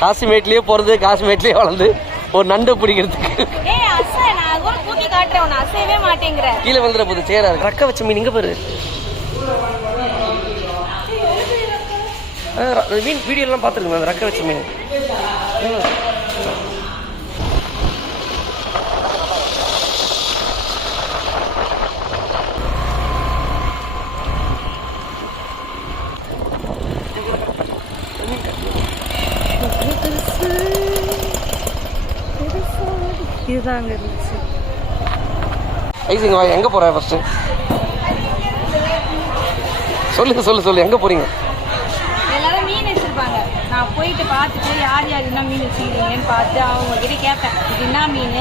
காசிமேட்லேயே பிறந்து காசிமேட்லேயே வளர்ந்து ஒரு நண்டை பிடிக்கிறதுக்கு. கீழே வந்துட போகுது சேரா ரக்க வச்ச மீன் இங்கே பாரு மீன் வீடியோலாம் பார்த்துருக்கேன் அந்த ரக்க வச்ச மீன். ஆ. இதுதாங்க இருந்துச்சு. ஐசிங்க வா எங்கே போகிற ஃபஸ்ட்டு சொல்லுங்க சொல்லு சொல்லு எங்கே போகிறீங்க எல்லாரும் மீன் வச்சிருப்பாங்க. நான் போயிட்டு பார்த்துட்டு யார் யார் என்ன மீன் வச்சுக்கிறீங்கன்னு பார்த்து அவங்க கிட்ட கேட்பேன். இது என்ன மீன்?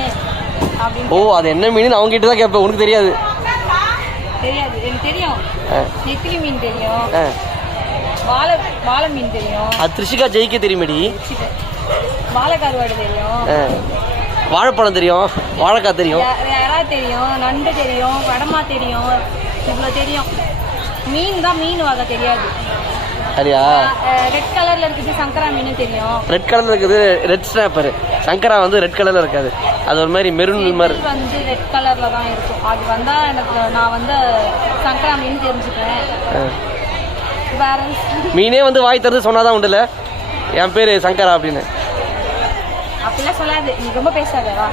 அப்படின்னு ஓ அது என்ன மீன் அவங்க கிட்ட தான் கேட்பேன். உனக்கு தெரியாது? தெரியாது. எனக்கு தெரியும். நெத்திலி மீன் தெரியும். வாழை வாழை மீன் தெரியும். அது த்ரிஷிகா ஜெயிக்க தெரியுமேடி. வாழை கருவாடு தெரியும். வாழைப்பழம் தெரியும் வாழைக்காய் தெரியும். யாரா தெரியும்? நண்டு தெரியும் வடமா தெரியும். இவ்வளோ தெரியும். மீன் தான் மீன் வகை தெரியாது. சரியா? ரெட் கலர்ல இருக்குது சங்கரா மீன் தெரியும். ரெட் கலரில் இருக்குது ரெட் ஸ்னாப்பர் சங்கரா வந்து ரெட் கலரில் இருக்காது. அது ஒரு மாதிரி மெரூன் மாதிரி. வந்து ரெட் கலர்ல தான் இருக்கும். அது வந்தா எனக்கு நான் வந்து சங்கரா மீன் தெரிஞ்சுப்பேன். ஆ. வேற மீனே வந்து வாய் திறந்து சொன்னாதான் உண்டுல. என் பேர் சங்கரா அப்படின்னு. அப்படிலாம் சொல்லாது. நீ ரொம்ப பேசாத வா.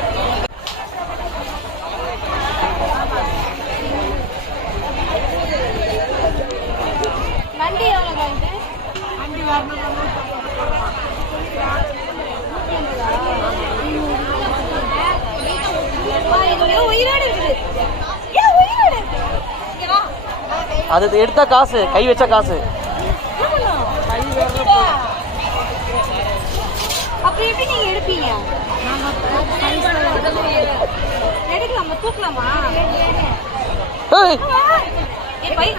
நண்டி எவ்வளோ இது நண்டி வரணும் உயிரோடு இருக்குது. ஏன் உயிரோடு இருக்கு இங்க வா. அது எடுத்தா காசு கை வச்சா காசு அப்ப எப்படி நீங்க எடுப்பீங்க எடுக்கலாமா தூக்கலாமா? ஏய், ஏய், பை. ஏய்,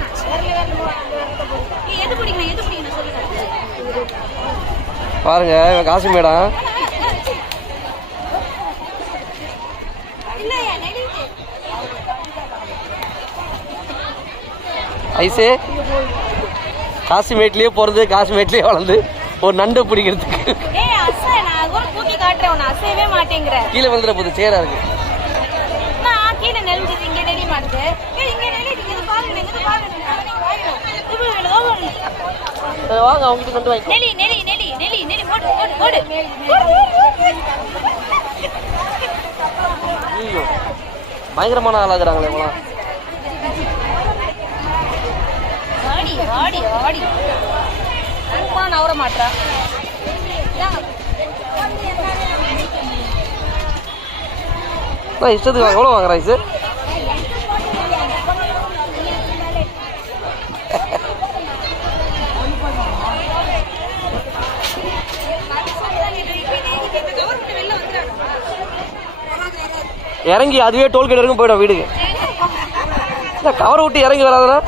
எது பிடிக்கணும் எது பிடிக்கணும் சொல்லுங்க. பாருங்க காசு மேடம் ஐசே காசிமேட்லேயே பிறந்து காசிமேட்லேயே வளர்ந்து ஒரு நண்டை பிடிக்கிறதுக்கு. கீழே வந்துட போகுது சேரா இருக்கு. நெளிஞ்சது இங்க நெளிய மாட்டுது. இங்க நெளி இங்க பாருங்க பாருங்க இது. சரி, வாங்க அவங்ககிட்ட நண்டு வாங்கி நெளி நெளி நெளி நெளி நெளி ஓடு ஓடு ஓடு ஐயோ பயங்கரமான ஆளாகிறாங்களே இவங்களாம். ஆடி ஆடி ஆடி. நவர மாட்டா நான் இஷ்டத்துக்கு வாங்க எவ்வளோ வாங்குறேன் ஐசு இறங்கி அதுவே டோல்கேட் வரைக்கும் போயிடும் வீடுக்கு இல்லை கவரை விட்டு இறங்கி வராதுன்னா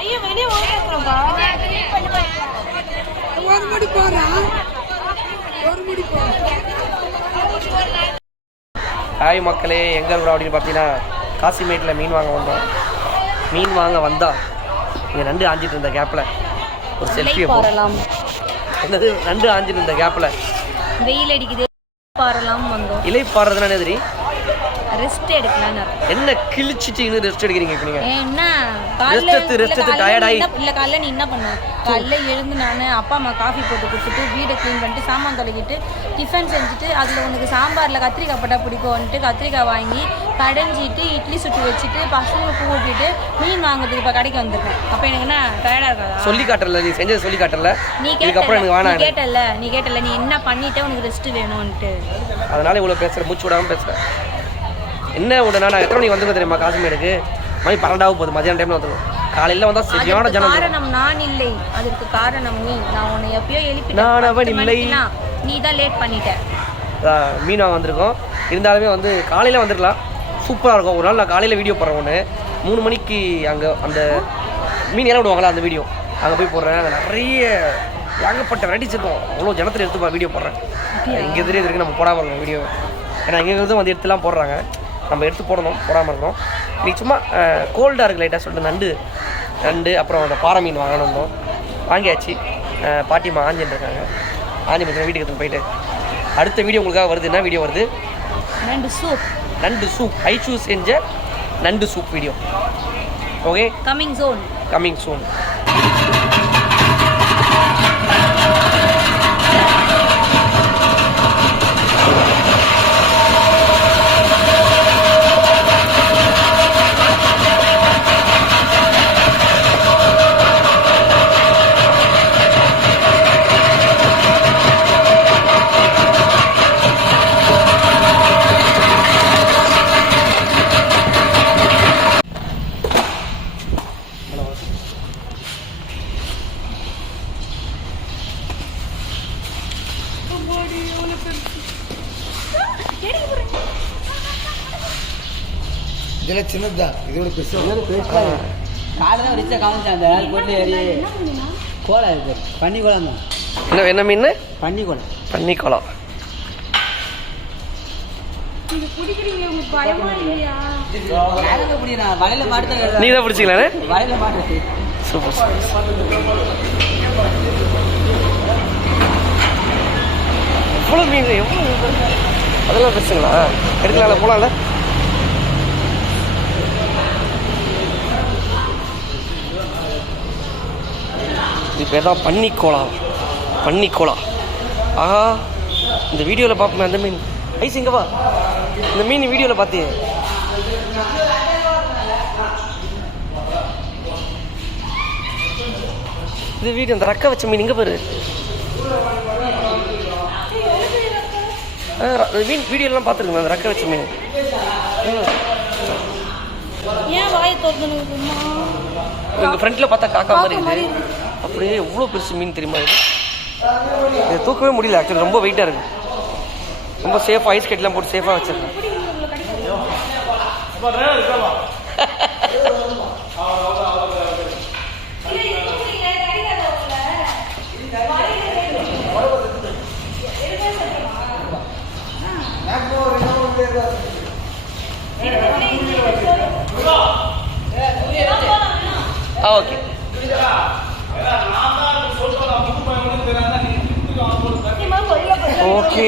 ஐயோ வெளியே ஓடுறோம்பா ஒரு மணி போறான் ஒரு மணி போறான் ஹாய் மக்களே எங்கே இருக்கிறோம் அப்படின்னு பார்த்தீங்கன்னா காசிமேட்டில் மீன் வாங்க வந்தோம். மீன் வாங்க வந்தா இங்கே நண்டு ஆஞ்சிட்டு இருந்த கேப்பில் ஒரு செல்ஃபியை போ பாரலாம். என்னது நண்டு ஆஞ்சிட்டு இருந்த கேப்பில் வெயில் அடிக்குது வந்தோம். இலை பாடுறதுனா என்ன தெரியும் ரெஸ்ட் எடுக்கலாம்னு அர்த்தம். என்ன கிழிச்சிட்டு ரெஸ்ட் எடுக்கிறீங்க இப்போ நீங்கள் என்ன Rest எடுத்து, rest எடுத்து tired. இல்ல காலைல நீ என்ன பண்ண? காலைல எழுந்து நான் அப்பா அம்மா காஃபி போட்டு கொடுத்துட்டு வீடை க்ளீன் பண்ணிட்டு சாமான் தொலைக்கிட்டு டிஃபன் செஞ்சுட்டு அதில் உனக்கு சாம்பாரில் கத்திரிக்காய் போட்டால் பிடிக்கும்ன்ட்டு கத்திரிக்காய் வாங்கி கடைஞ்சிட்டு இட்லி சுட்டு வச்சுட்டு பசங்களுக்கு ஊட்டிட்டு மீன் வாங்குறதுக்கு இப்போ கடைக்கு வந்துருக்கேன் அப்போ எனக்கு என்ன டயர்டாக இருக்காதா சொல்லி காட்டல நீ செஞ்சது சொல்லி காட்டல. நீ இதுக்கப்புறம் எனக்கு கேட்டல வேணாம் நீ கேட்டல நீ கேட்டல நீ என்ன பண்ணிட்ட உனக்கு ரெஸ்ட் வேணும்ன்ட்டு. அதனால இவ்வளோ பேசுகிறேன் மூச்சு விடாமல் பேசுகிறேன் என்ன உடனே நான் எத்தனை மணிக்கு வந்துருக்க தெரியுமா? காசிமேடுக்கு மணி பன்னெண்டாவது போகுது. மதியான டைமில் வந்துடும் காலையில் வந்தால் சரியான ஜனம் காரணம் நான் இல்லை. அதற்கு காரணம் நீ. நான் உன்னை எப்பயோ நான் அவன் இல்லை. நீ தான் லேட் பண்ணிட்ட. மீன் வந்திருக்கோம். இருந்தாலுமே வந்து காலையில் வந்துடலாம் சூப்பராக இருக்கும். ஒரு நாள் நான் காலையில் வீடியோ போடுறேன் ஒன்று மூணு மணிக்கு அங்கே அந்த மீன் இடம் விடுவாங்களா அந்த வீடியோ அங்கே போய் போடுறேன். அங்கே நிறைய ஏகப்பட்ட வெரைட்டிஸ் இருக்கும். அவ்வளோ ஜனத்தில் எடுத்து வீடியோ போடுறேன். இங்கே எதிரே இருக்கு நம்ம போடாமல் வீடியோ ஏன்னா இங்கே இருந்து வந்து எடுத்துலாம் போடுறாங்க. நம்ம எடுத்து போடணும் போடாமல் இருக்கணும் இன்னைக்கு சும்மா கோல்டாக இருக்கு லைட்டாக சொல்லிட்டு நண்டு நண்டு அப்புறம் அந்த பாறை மீன் வாங்கணும் வாங்கியாச்சு. அஹ், பாட்டிமா ஆஞ்சின்னு இருக்காங்க. ஆஞ்சி பற்றி வீட்டுக்கு எடுத்துன்னு போயிட்டு. அடுத்த வீடியோ உங்களுக்காக வருது. என்ன வீடியோ வருது? ரெண்டு சூப் நண்டு சூப் ஐச்சூ செஞ்ச நண்டு சூப் வீடியோ ஓகே கம்மிங் ஜோன் கம்மிங் சூன் இதெல்லாம் சின்னதுதான் இதோட பெருசு. காலையில் காமிச்சான் அந்த ஆள் போட்டு ஏறி கோலம் இருக்கு பன்னி கோலம் தான் என்ன என்ன மீன் பன்னி நான் வலையில மாட்டு நீ தான் பிடிச்சிக்கலானே? வலையில மாட்டு சூப்பர் சூப்பர். எவ்வளோ மீன் எவ்வளோ? அதெல்லாம் பெருசுங்களா? எடுக்கலாம்ல போகலாம்ல இது பேர் தான் பன்னிக்கோலா பன்னிக்கோலா ஆஹா இந்த வீடியோவில் பார்ப்போமே அந்த மீன். ஐஸ் இங்க வா. இந்த மீன் வீடியோவில் பார்த்தியே இது வீடியோ அந்த ரக்க வச்ச மீன் இங்கே பாரு. மீன் வீடியோலாம் பார்த்துருங்க அந்த ரக்க வச்ச மீன்? ஏன் வாயை திறந்துனுக்குமா எங்கள் ஃப்ரண்ட்டில் பார்த்தா காக்கா மாதிரி காக்கா மாதிரி இருக்குது அப்படியே எவ்வளோ பெருசு மீன் தெரியுமா இது? இது தூக்கவே முடியல ஆக்சுவலி ரொம்ப வெயிட்டாக இருக்கு. ரொம்ப சேஃபாக ஐஸ் கட்டிலாம் போட்டு சேஃபாக வச்சுருக்கேன் ஆ ஓகே ஓகே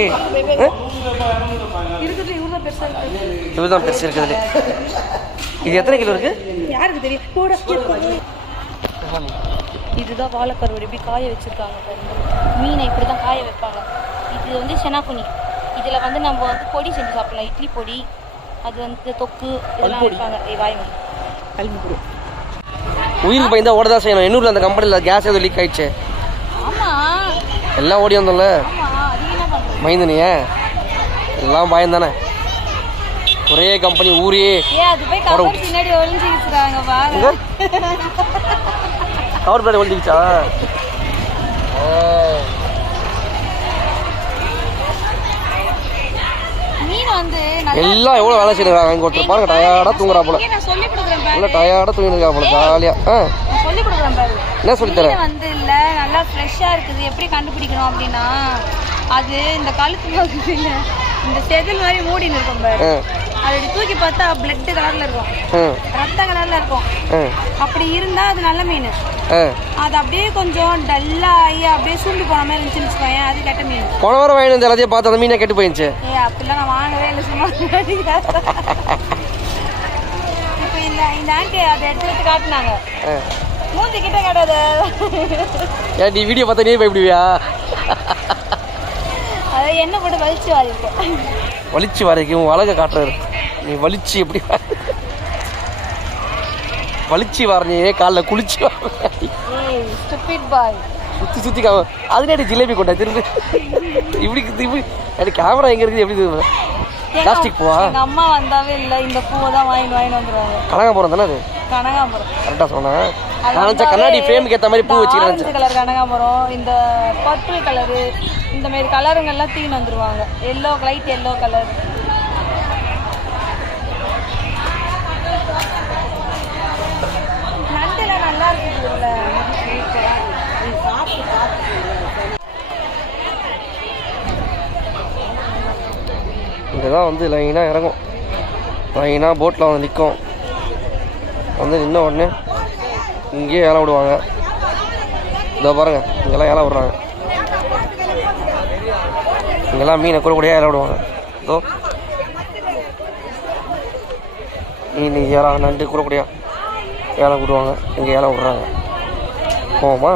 இருக்குது இவ்வளோ பெருசா இருக்கு இதுதான் பெருசு இருக்குதுல. இது எத்தனை கிலோ இருக்கு? யாருக்கு தெரியும்? கூட இதுதான் வாழைக்கருவடி இப்படி காய வச்சிருக்காங்க பாருங்க. மீனை இப்படி தான் காய வைப்பாங்க. இது வந்து செனாக்குனி. இதில் வந்து நம்ம வந்து பொடி செஞ்சு சாப்பிடலாம். இட்லி பொடி அது வந்து தொக்கு இதெல்லாம் வைப்பாங்க ஏய், வாய் மூடு. உயிருக்கு பயந்தா ஓட தான் செய்யணும். எண்ணூரில் அந்த கம்பெனியில் கேஸ் ஏதோ லீக் ஆயிடுச்சு. ஆமா. எல்லாம் ஓடி வந்தோம்ல. ஆமா எல்லாம் பயந்தானே ஒரே கம்பெனி ஊரே. கவர் பின்னாடி கவர் பிளேட் ஒழிஞ்சிக்கிச்சா எல்லாம் எவ்வளோ வேலை செய்யறாங்க இங்கே ஒருத்தர் பாருங்க டயர்டாக தூங்குறா போல சொல்லி நல்லா டயர்டாக தூங்கிருக்கா போல ஜாலியாக ஆ சொல்லி என்ன சொல்லித்தரேன் மீன் வந்து இல்ல நல்லா ஃப்ரெஷ்ஷாக இருக்குது. எப்படி கண்டுபிடிக்கணும் அப்படின்னா அது இந்த இல்ல. இந்த செதில் மாதிரி மூடின்னு இருக்கும் பாரு. அது தூக்கி பார்த்தா பிளட் கலர்ல இருக்கும். ரத்த கலர்ல இருக்கும். அப்படி இருந்தா அது நல்ல மீன். அது அப்படியே கொஞ்சம் டல்லா ஆகி அப்படியே சுண்டி போன மாதிரி வச்சுக்கோயேன். அது கெட்ட மீன். போன வாரம் வாங்கி வந்து எல்லாத்தையும் பார்த்து அந்த மீனை கெட்டு போயிடுச்சு ஏ அப்படிலாம் நான் வாங்கவே இல்லை சும்மா இப்போ இந்த இந்த ஆண்டி அதை எடுத்து எடுத்து காட்டினாங்க. மூஞ்சி கிட்ட காட்டாத. ஏன் நீ வீடியோ பார்த்தா நீ பயப்படுவியா? அதை என்ன போட்டு வலிச்சு வாதிருக்கோம் வலிச்சு வரைக்கும் அழகை காட்டுறாரு. நீ வலிச்சு எப்படி வலிச்சு வரணையே காலைல குளிச்சு ஸ்டூபிட் பாய் சுற்றி சுற்றி கா அதுனே ஜிலேபி கொண்டா திரும்பி. இப்படி இப்படி. எனக்கு கேமரா எங்கே இருக்குது எப்படி பிளாஸ்டிக் பூவா? அம்மா வந்தாவே இல்ல இந்த பூவை தான் வாங்கி வாங்கிட்டு வந்துருவாங்க. கனகாம்பரம் தானே அது? கனகாம்பரம். கரெக்டாக சொன்னேன் அது நான் கண்ணாடி ஃப்ரேமுக்கு ஏற்ற மாதிரி பூ வச்சுக்கிறேன் கனகாம்பரம் இந்த பர்பிள் கலரு இந்த மாதிரி கலருங்கெல்லாம் தீன் வந்துருவாங்க. எல்லோ லைட் எல்லோ கலர் நண்டுல நல்லா இருக்குது இங்கே தான் வந்து லைனாக இறங்கும். லைனாக போட்டில் வந்து நிற்கும் வந்து நின்ன உடனே இங்கேயே ஏழை விடுவாங்க. இதோ பாருங்க இங்கெல்லாம் ஏழை விடுறாங்க. இங்கெல்லாம் மீனை கூட கூட விளையாடுவாங்க. விடுவாங்க இதோ. மீன் ஏழா நண்டு கூட கூடியா? ஏழை விடுவாங்க. இங்கே ஏழை விடுறாங்க. போவோமா?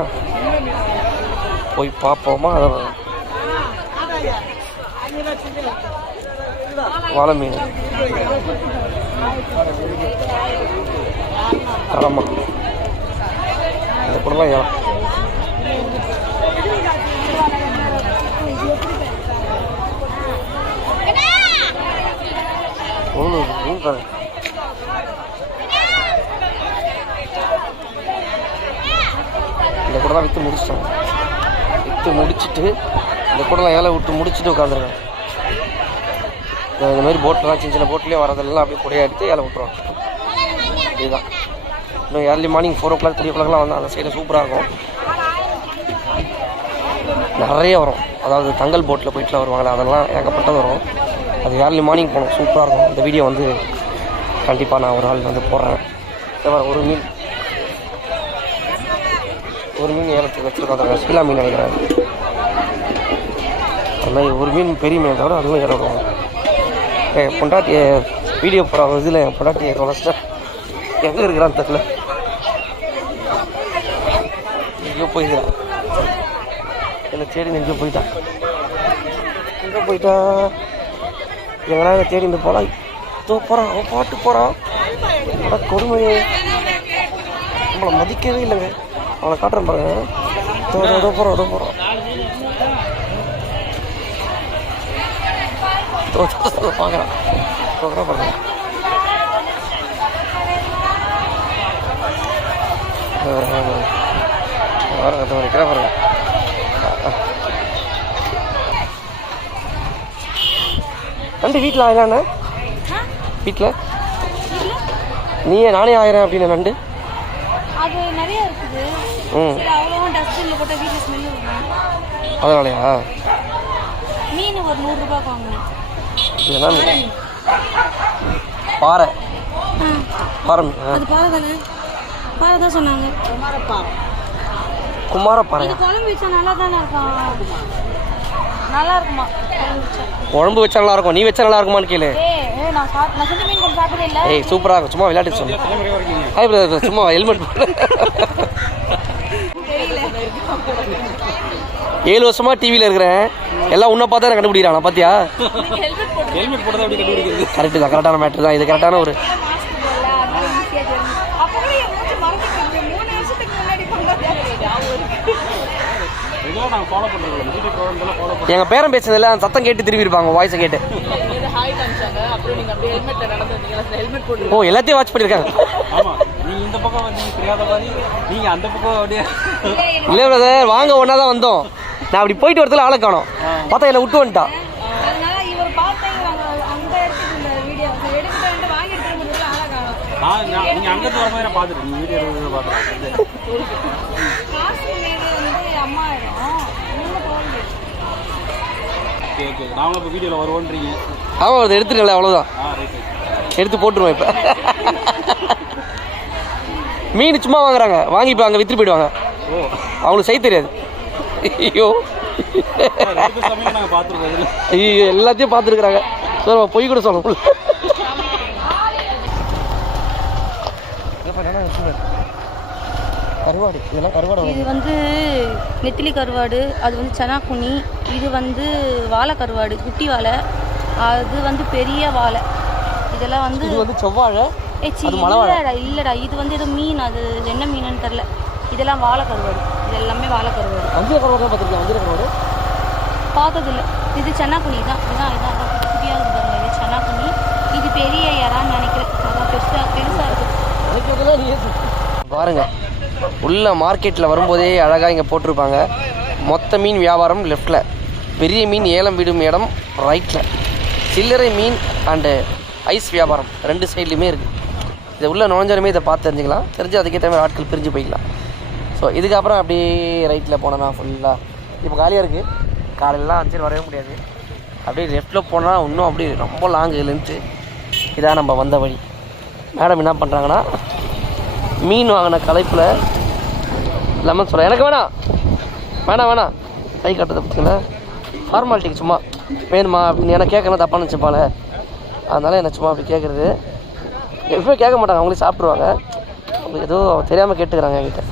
போய் பார்ப்போமா? அதை வாழை மீன். ஆமாம் இந்த கூடலாம் ஏழை ஒன்று மீன் பாருங்க இந்த கூடலாம் விற்று முடிச்சிட்டோம். விற்று முடிச்சுட்டு இந்த கூடலாம் ஏழை விட்டு முடிச்சுட்டு உட்காந்துருக்கேன். இந்த மாதிரி போட்டெலாம் சின்ன சின்ன போட்லேயே வரதெல்லாம் அப்படியே கூடையா எடுத்து ஏழை விட்டுருவோம். இதுதான். இன்னும் early morning four o'clock three ஓ கிளாக்லாம் வந்து அந்த சைடில் சூப்பராக இருக்கும். நிறைய வரும். அதாவது தங்கல் போட்டில் போயிட்டுலாம் வருவாங்களே அதெல்லாம் ஏகப்பட்டது வரும். அது ஏர்லி மார்னிங் போனோம். சூப்பராக இருக்கும். இந்த வீடியோ வந்து கண்டிப்பாக நான் ஒரு ஆள் வந்து போடுறேன். தவிர ஒரு மீன். ஒரு மீன் ஏலத்துக்கு வச்சுருக்கோம். சீலா மீன் நினைக்கிறேன் அது ஒரு மீன் பெரிய மீன் தவிர அதுவும் ஏற விடுவாங்க என் பொண்டாட்டி வீடியோ போகிற இதில் என் பொண்டாட்டி தொலைச்சிட்டேன் எங்கே இருக்கிறான்னு தெரில எங்கே போயிருக்கிறான் என்னை தேடி எங்கே போயிட்டான். எங்கே போயிட்டான். எங்கன்னா என்னை தேடி போகலாம் தோ போகிறான் அவன் பாட்டு போகிறான் அட கொடுமையே. நம்மளை மதிக்கவே இல்லைங்க. அவனை காட்டுறேன் பாருங்க தோ இதோ, இதோ போகிறான் இதோ போகிறான் பார்க்குறான் பார்க்குறான் பாருங்க வர வர வர பாருங்க நண்டு வீட்டில் ஆயிலாண்ணே வீட்டில் நீயே நானே ஆயிரம் அப்படின்னு நண்டு. அது நிறைய இருக்குது. ம். டஸ்ட்பினில் வீட்டில் ஸ்மெல் அதனாலயா? மீன் ஒரு நூறுரூபாய்க்கு வாங்கினேன் இதெல்லாம் பாறை பாறை. மீன். ஆ. அது பாறை தானே? பாறை தான் சொன்னாங்க. குமார பாறை இது குழம்பு வச்சா நல்லா தானே இருக்கும்? நல்லா இருக்குமா குழம்பு வச்சா நல்லா இருக்கும் நீ வச்சா நல்லா இருக்குமான்னு கேளு. ஏய் சூப்பராக இருக்கும். சும்மா விளையாட்டு பிரதர் சும்மா ஹெல்மெட் ஏழு வருஷமா டிவியில் இருக்கிறேன். எல்லாம் உன்னை பார்த்தா கண்டுபிடிக்கிறான்? கண்டுபிடிக்கிறது? கரெக்டு தான். கரெக்டான மேட்ரு தான். இது கரெக்டான ஒரு இதெல்லாம் நாங்கள் ஃபாலோ பண்ணுறோம் வீட்டுக்கு ப்ரோக்ராம் ஃபாலோ எங்கள் பேரன் பேசுனதில்ல அந்த சத்தம் கேட்டு திரும்பி இருப்பாங்க வாய்ஸை கேட்டு. ஓ எல்லாத்தையும் வாட்ச் பண்ணியிருக்காங்க ஆமாம் நீங்கள் இந்த பக்கம் வந்து தெரியாத மாதிரி நீங்கள் அந்த பக்கம் அப்படியே இல்லை பிரதர் வாங்க ஒன்றா தான் வந்தோம். நான் அப்படி போயிட்டு வரதுல ஆளை காணோம். பார்த்தா என்னை விட்டு வந்துட்டான். அதனால இவர் பார்த்து அங்க எடுத்துட்டு இந்த வீடியோ எடுத்துட்டு வந்து வாங்கி எடுத்துட்டு வந்து ஆளா காணும் நான் நான் நீங்கள் அங்கேருந்து வர மாதிரி நான் பார்த்துட்டேன் நீங்கள் வீடியோ எடுத்து பார்த்துட்டேன் காசு மீது வந்து அம்மாயிரம் நீங்க தோல்வி ஓகே ஓகே நாங்களும் இப்போ வீடியோவில் வருவோன்றீங்க. ஆமாம் அதை எடுத்துருக்கல அவ்வளோதான் ஆ ரைட் ரைட் எடுத்து போட்டுருவோம் இப்போ. மீன் சும்மா வாங்குறாங்க. வாங்கி இப்போ அங்கே வித்துட்டு போயிடுவாங்க. ஓ. அவங்களுக்கு செய்ய தெரியாது. ஐயோ. ரெண்டு சமயம் நாங்கள் பார்த்துருக்கோம் இதில். ஐயோ எல்லாத்தையும் பார்த்துருக்குறாங்க. சார் நம்ம பொய் கூட சொல்ல முடியல கருவாடு இதெல்லாம் கருவாடு இது வந்து நெத்திலி கருவாடு அது வந்து சனாக்குனி இது வந்து வாழை கருவாடு குட்டி வாழை அது வந்து பெரிய வாழை. இதெல்லாம் வந்து இது வந்து செவ்வாழை. இல்லடா இல்லடா இது வந்து ஏதோ மீன் அது என்ன மீனுன்னு தெரில இதெல்லாம் வாழை கருவாடு. இது எல்லாமே வாழை கருவாடு. வஞ்சிர கருவாடு பார்த்துருக்கேன் வஞ்சிர கருவாடு? பார்த்ததில்ல. இது சன்னாக்குனி தான். இதான் இதான் இதான். குட்டி குட்டியாக இருக்குது பாருங்க இது சன்னாக்குனி இது பெரிய இறான்னு நினைக்கிறேன். அதான் பெருசாக பெருசாக இருக்குது பாருங்க. உள்ள மார்க்கெட்டில் வரும்போதே அழகாக இங்கே போட்டிருப்பாங்க. மொத்த மீன் வியாபாரம் லெஃப்டில் பெரிய மீன் ஏலம் விடும் இடம் ரைட்டில் சில்லறை மீன் அண்டு ஐஸ் வியாபாரம் ரெண்டு சைட்லையுமே இருக்குது இதை உள்ள நுழைஞ்சாலுமே இதை பார்த்து தெரிஞ்சுக்கலாம். தெரிஞ்சு அதுக்கேற்ற மாதிரி ஆட்கள் பிரிஞ்சு போய்க்கலாம். ஸோ இதுக்கப்புறம் அப்படியே ரைட்டில் போனேன்னா ஃபுல்லாக இப்போ காலியாக இருக்குது காலையிலலாம் அஞ்சு வரவே முடியாது. அப்படியே லெஃப்ட்டில் போனால் இன்னும் அப்படியே ரொம்ப லாங் லென்த்து. இதான் நம்ம வந்த வழி. மேடம் என்ன பண்ணுறாங்கன்னா மீன் வாங்கின களைப்பில் லெமன் சோடா எனக்கு வேணாம். வேணாம் வேணாம். கை கட்டுறது பார்த்தீங்களா ஃபார்மாலிட்டிக்கு சும்மா வேணுமா அப்படின்னு ஏன்னா கேட்கணும் தப்பாக நினச்சிப்பால அதனால் என்ன சும்மா அப்படி கேட்குறது. எப்பவுமே கேட்க மாட்டாங்க. அவங்களே சாப்பிடுவாங்க அவங்க ஏதோ தெரியாமல் கேட்டுக்கிறாங்க என்கிட்ட.